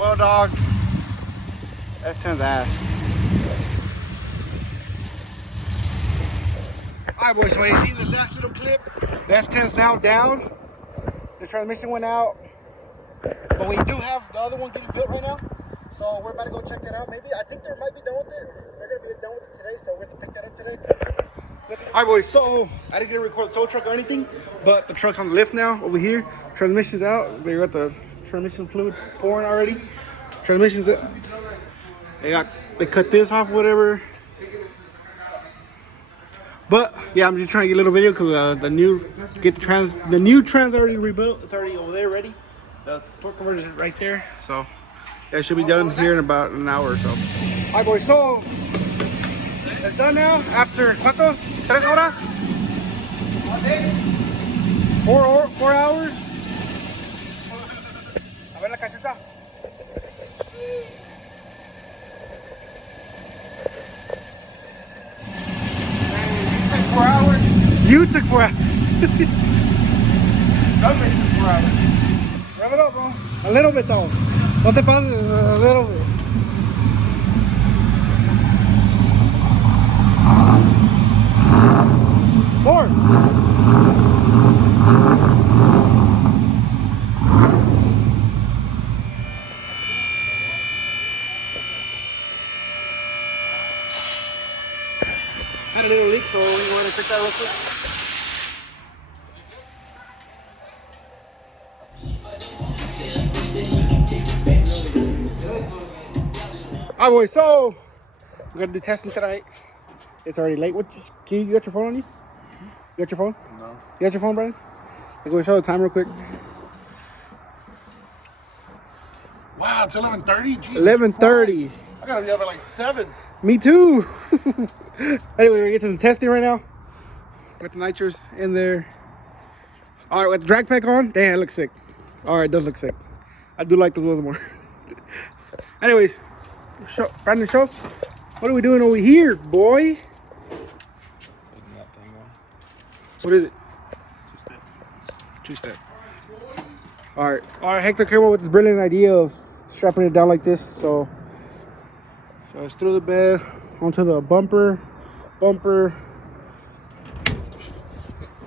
Well, dog, S10's ass. Alright, boys, so you seen the last little clip? The S10's now down. The transmission went out. But we do have the other one getting built right now. So we're about to go check that out. Maybe, I think they might be done with it. They're going to be done with it today, so we're going to pick that up today. Alright, boys, so I didn't get to record the tow truck or anything, but the truck's on the lift now over here. Transmission's out. They got the transmission fluid pouring already. Transmission's out. They cut this off, whatever. But yeah, I'm just trying to get a little video because the new trans already rebuilt. It's already over there ready. The torque converter is right there, so that should be done here in about an hour or so. All right, boys. So it's done now. After ¿cuánto? 3 horas? 4 hours. A ver la cachucha. You took 4 hours. Somebody took 4 hours. Rev it up, bro. A little bit though. No te pases, a little bit. More. Had a little leak, so we want to fix that real quick. Alright, boys, so we're gonna do testing tonight. It's already late. You got your phone on you? You got your phone? No. You got your phone, Brian? I'm gonna show the time real quick. Wow, it's 11:30. 11:30. I gotta be up at like 7. Me too. Anyway, we get to the testing right now. With the nitrous in there. All right, with the drag pack on. Damn, it looks sick. All right, it does look sick. I do like those ones more. Anyways, Brandon, show. What are we doing over here, boy? What is it? Two-step. All right. Hector came up with this brilliant idea of strapping it down like this. So it's through the bed onto the bumper,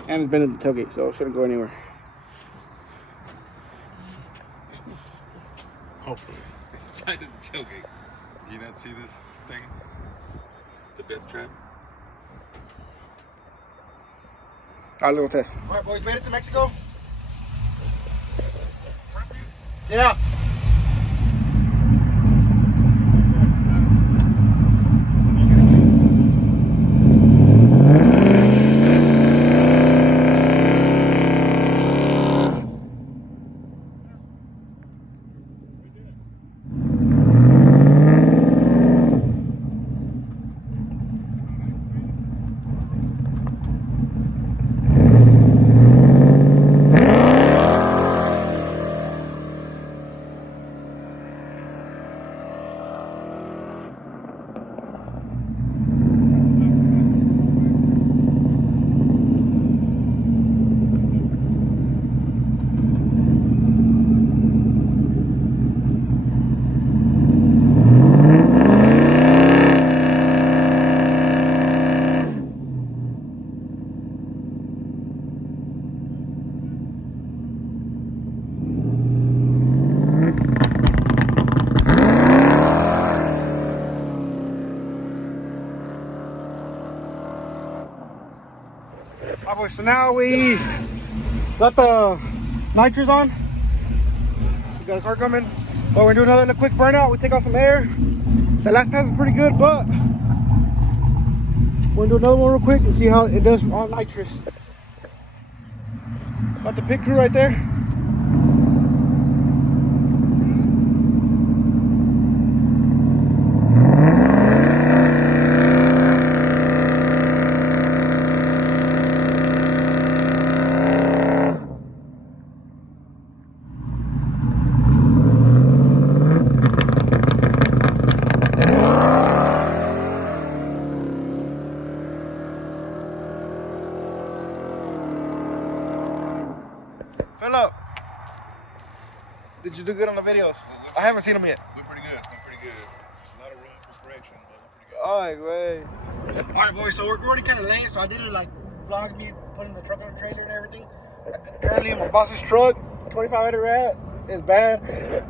and it's been in the tailgate, so it shouldn't go anywhere. Hopefully. It's tied to the tailgate. Do you not see this thing? The death trap? All right, little test. All right, boys, made it to Mexico? Yeah. Alright, boys, so now we got the nitrous on. We got a car coming. But we're doing another quick burnout. We take off some air. The last pass is pretty good, but we're gonna do another one real quick and see how it does on nitrous. Got the pit crew right there. Fill up. usually do good on the videos. I haven't seen them yet. We're pretty good. We're pretty good. There's a lot of room for correction, but we're pretty good. Oh, way. All right, boys. So we're running kind of late, so I didn't like vlog me putting the truck on the trailer and everything. Currently in my boss's truck, 2500 rat. It's bad.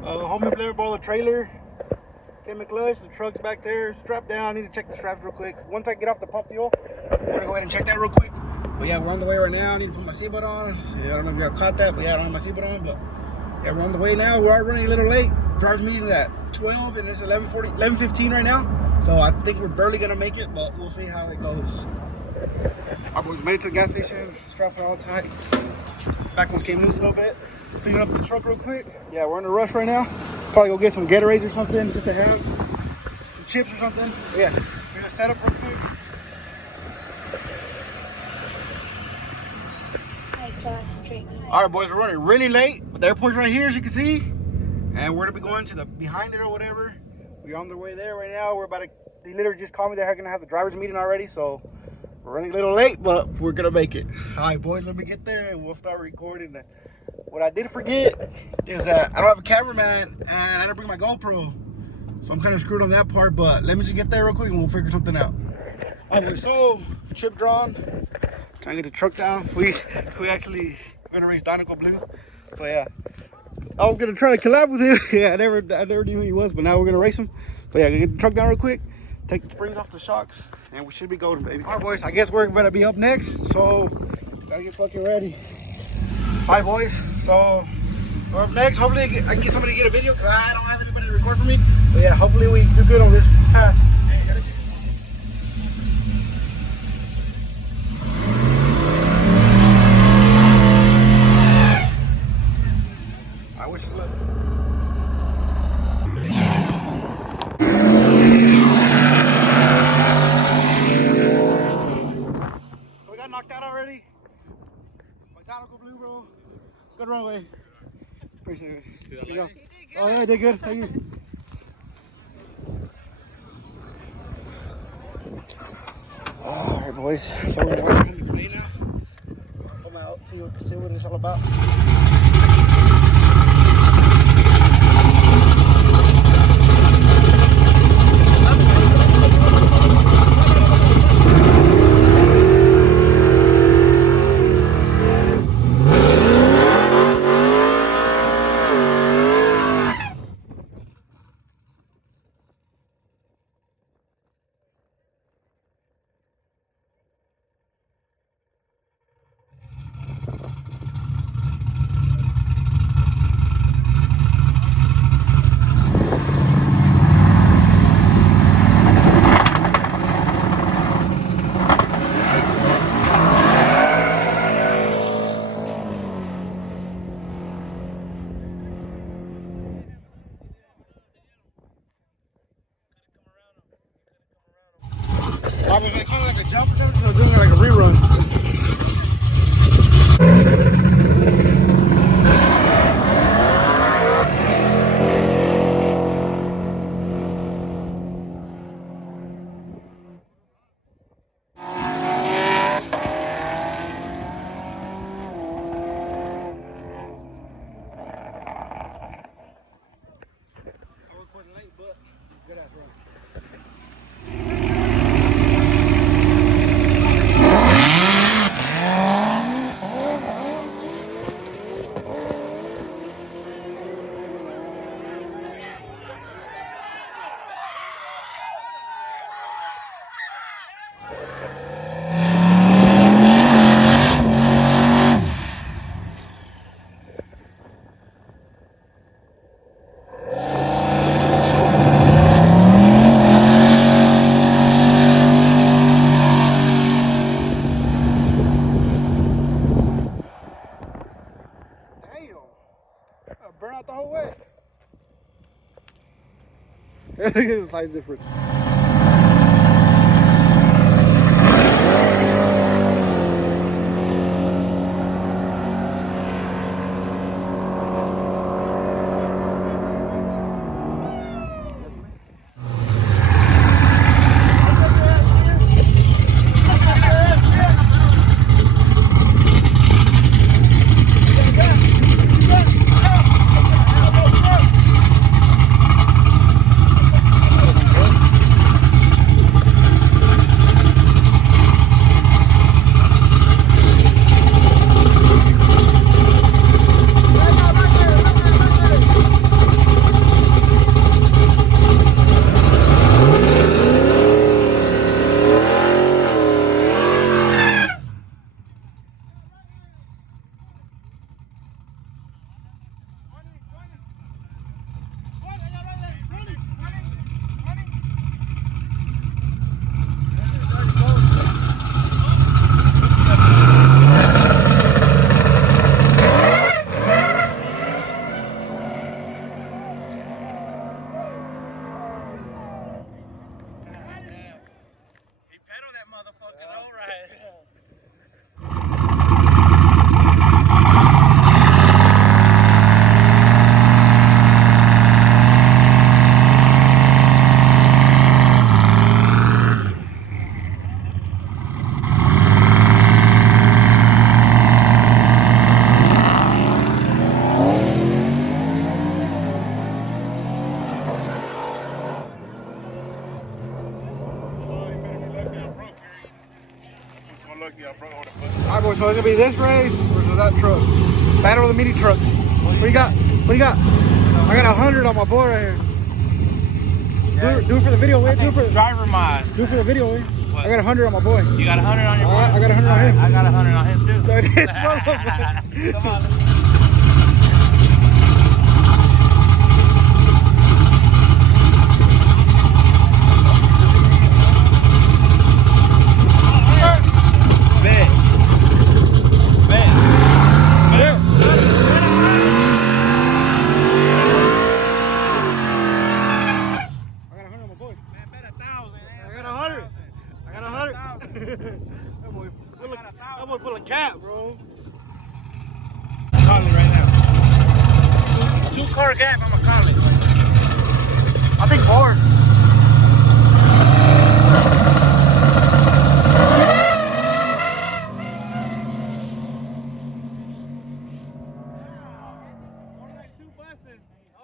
Homie let me borrow the trailer. Came in clutch. The truck's back there, strapped down. I need to check the straps real quick. Once I get off the pump fuel, I'm gonna go ahead and check that real quick. But yeah, we're on the way right now. I need to put my seatbelt on. Yeah, I don't know if y'all caught that, but yeah, I don't have my seatbelt on. But yeah, we're on the way now. We are running a little late. Driver's meeting's at 12 and it's 11:15 right now. So I think we're barely gonna make it, but we'll see how it goes. Our boys made it to the gas station. Straps are all tight. Back ones came loose a little bit. Clean up the truck real quick. Yeah, we're in a rush right now. Probably go get some Gatorades or something just to have some chips or something. But yeah, we're gonna set up real quick. All right, boys, we're running really late, but the airport's right here, as you can see, and we're gonna be going to the behind it or whatever. We're on the way there right now. We're about to. They literally just called me. They're gonna have the drivers meeting already, so we're running a little late, but we're gonna make it. All right, boys, let me get there and we'll start recording. What I did forget is that I don't have a cameraman and I didn't bring my GoPro, so I'm kind of screwed on that part. But let me just get there real quick and we'll figure something out. Okay, so chip drawn. Trying to get the truck down. We actually gonna race Dinoco Blue. So yeah, I was gonna try to collab with him. Yeah, I never knew who he was, but now we're gonna race him. So yeah, gonna get the truck down real quick, take the springs off the shocks, and we should be golden, baby. All right, boys. I guess we're gonna be up next, so gotta get fucking ready. All right, boys. So we're up next. Hopefully, I can get somebody to get a video because I don't have anybody to record for me. But yeah, hopefully we do good on this pass. I wish you luck. So we got knocked out already. Dinoco Blue, bro. Good runway. Appreciate it. Here you go. Oh yeah, I did good. Thank you. All right, boys. So we're gonna watch him play now. Come out, see what it's all about. I was like, kind of like a jump or something, so I'm doing like a rerun. I recorded late, but good ass run. Burn out the whole way. Look at the size difference. Alright, boys, so it's gonna be this race versus that truck. Battle of the mini trucks. What do you got? What do you got? I got 100 on my board right here. Do it for the video, wait. Do it for driver mod. Do it for the video, wait. I got 100 on my boy. You got 100 on your boy? I got 100 on him. I got 100 on him too. This motherfucker. Come on. Bet. That boy full of cap, bro. Call it right now. Two-car gap, I'm gonna call it. I think 4.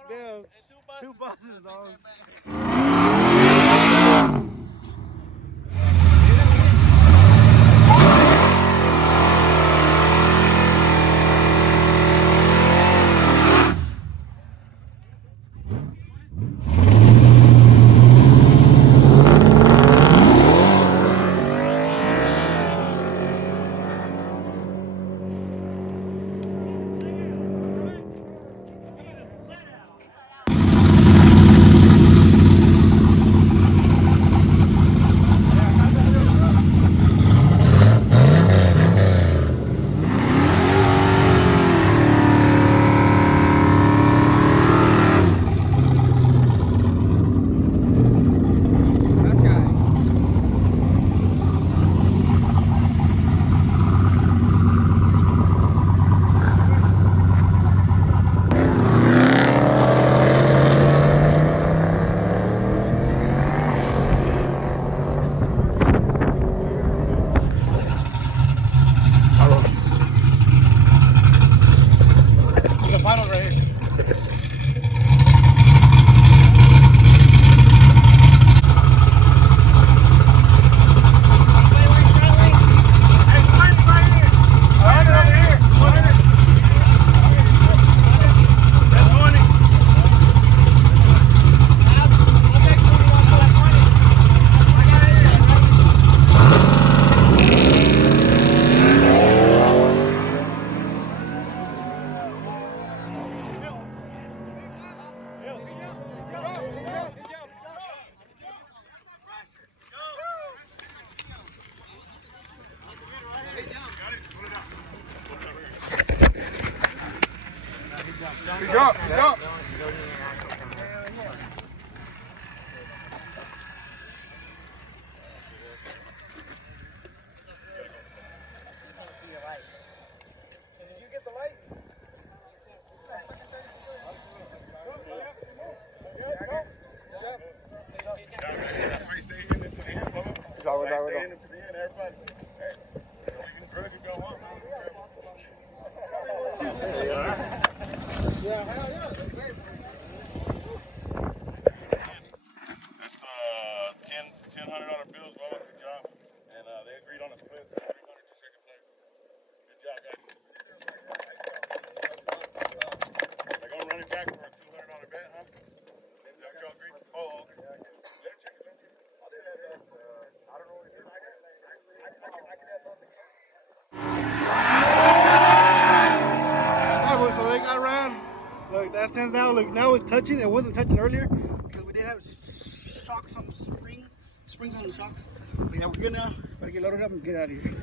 Yeah, 2 buses, dog. Good job, good job. That's $1,000 bills. Well, good job. And they agreed on a split. So 300 to second place. Good job, guys. They're gonna run it back for a $200 bet, huh? Is that what y'all agreed? Oh, okay. Let him check it. I'll do that. I don't know what it is. I can have something. Alright, boys, so they got around. Look, that stands now. Look, now it's touching. It wasn't touching earlier because we did have shocks on the springs on the shocks. But yeah, we're good now. Better get loaded up and get out of here.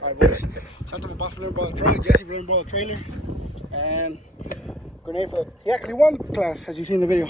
Alright, boys. Shout out to my boss for letting me borrow the truck, Jesse for letting me borrow the trailer, and Grenade for he actually won the class, as you see in the video.